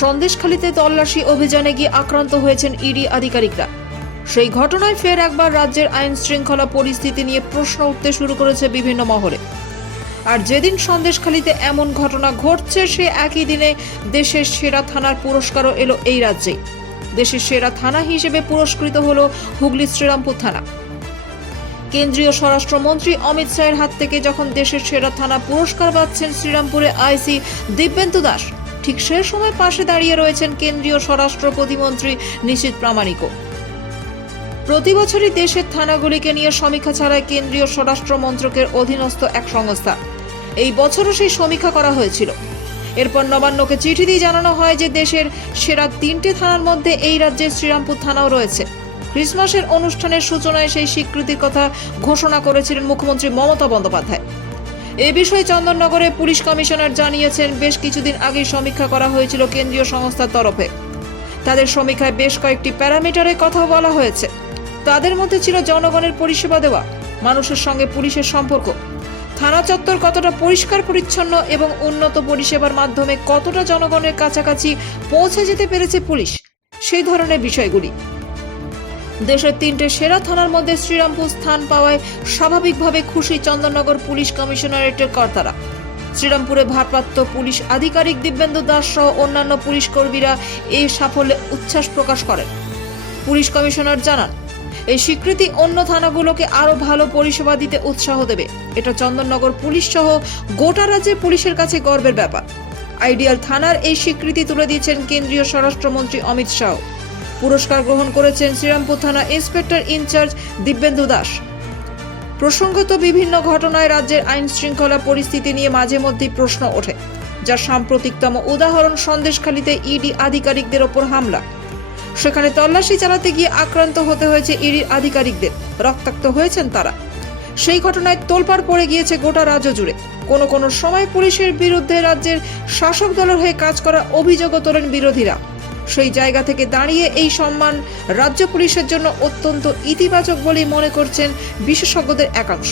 সন্দেশখালীতে তল্লাশি অভিযানে গিয়ে আক্রান্ত হয়েছেন ইডি আধিকারিকরা। সেই ঘটনায় ফের একবার রাজ্যের আইন শৃঙ্খলা পরিস্থিতি নিয়ে প্রশ্ন উঠতে শুরু করেছে বিভিন্ন মহলে। আর যেদিন সন্দেশখালীতে এমন ঘটনা ঘটছে, সে একই দিনে দেশের সেরা থানার পুরস্কারও এলো এই রাজ্যে। দেশের সেরা থানা হিসেবে পুরস্কৃত হলো হুগলি শ্রীরামপুর থানা। কেন্দ্রীয় স্বরাষ্ট্রমন্ত্রী অমিত শাহের হাত থেকে যখন দেশের সেরা থানা পুরস্কার পাচ্ছেন শ্রীরামপুরে আইসি দিব্যেন্দু দাস, ঠিক সে সময় পাশে দাঁড়িয়ে রয়েছেন কেন্দ্রীয় স্বরাষ্ট্র প্রতিমন্ত্রী নিশীথ প্রামাণিকও। প্রতি বছরই দেশের থানাগুলিকে নিয়ে সমীক্ষা চালায় কেন্দ্রীয় স্বরাষ্ট্র মন্ত্রকের অধীনস্থ এক সংস্থা। এই বছরও সেই সমীক্ষা করা হয়েছিল। এরপর নবান্নকে চিঠি দিয়ে জানানো হয় যে দেশের সেরা 3টে থানার মধ্যে এই রাজ্যের শ্রীরামপুর থানাও রয়েছে। ক্রিসমাসের অনুষ্ঠানের সূচনায় সেই স্বীকৃতির কথা ঘোষণা করেছিলেন মুখ্যমন্ত্রী মমতা বন্দ্যোপাধ্যায়। এ বিষয়ে চন্দননগরে পুলিশ কমিশনার জানিয়েছেন, বেশ কিছুদিন আগেই সমীক্ষা করা হয়েছিল কেন্দ্রীয় সংস্থার তরফে। তাদের সমীক্ষায় বেশ কয়েকটি প্যারামিটারের কথা বলা হয়েছে। তাদের মধ্যে ছিল জনগণের পরিষেবা দেওয়া, মানুষের সঙ্গে পুলিশের সম্পর্ক, থানা চত্বর কতটা পরিষ্কার পরিচ্ছন্ন এবং উন্নত পরিষেবার মাধ্যমে কতটা জনগণের কাছাকাছি পৌঁছে যেতে পেরেছে পুলিশ, সেই ধরনের বিষয়গুলি। দেশের 3টে সেরা থানার মধ্যে শ্রীরামপুর স্থান পাওয়ায় স্বাভাবিকভাবে খুশি চন্দননগর পুলিশ কমিশনারেটের কর্তারা। শ্রীরামপুরে ভারপ্রাপ্ত পুলিশ আধিকারিক দিব্যেন্দু দাস সহ অন্যান্য পুলিশ কর্মীরা এই সাফল্যে উচ্ছ্বাস প্রকাশ করেন। পুলিশ কমিশনার জানান, এই স্বীকৃতি অন্য থানাগুলোকে আরো ভালো পরিষেবা দিতে উৎসাহ দেবে। এটা চন্দননগর পুলিশ সহ গোটা রাজ্যের পুলিশের কাছে গর্বের ব্যাপার। আইডিয়াল থানার এই স্বীকৃতি তুলে দিয়েছেন কেন্দ্রীয় স্বরাষ্ট্রমন্ত্রী অমিত শাহ। পুরস্কার গ্রহণ করেছেন শ্রীরামপুর থানা ইন্সপেক্টর ইনচার্জ দিব্যেন্দু দাস। প্রসঙ্গত বিভিন্ন ঘটনায় রাজ্যের আইন শৃঙ্খলা পরিস্থিতি নিয়ে মাঝে মধ্যেই প্রশ্ন ওঠে, যার সাম্প্রতিকতম উদাহরণ সন্দেশখালীতে ইডি আধিকারিকদের ওপর হামলা। সেখানে তল্লাশি চালাতে গিয়ে আক্রান্ত হতে হয়েছে ইডির আধিকারিকদের, রক্তাক্ত হয়েছেন তারা। সেই ঘটনায় তোলপাড় পড়ে গিয়েছে গোটা রাজ্য জুড়ে। কোনো কোনো সময় পুলিশের বিরুদ্ধে রাজ্যের শাসক দলের হয়ে কাজ করার অভিযোগও তোলেন বিরোধীরা। সেই জায়গা থেকে দাঁড়িয়ে এই সম্মান রাজ্য পুলিশের জন্য অত্যন্ত ইতিবাচক বলেই মনে করছেন বিশেষজ্ঞদের একাংশ।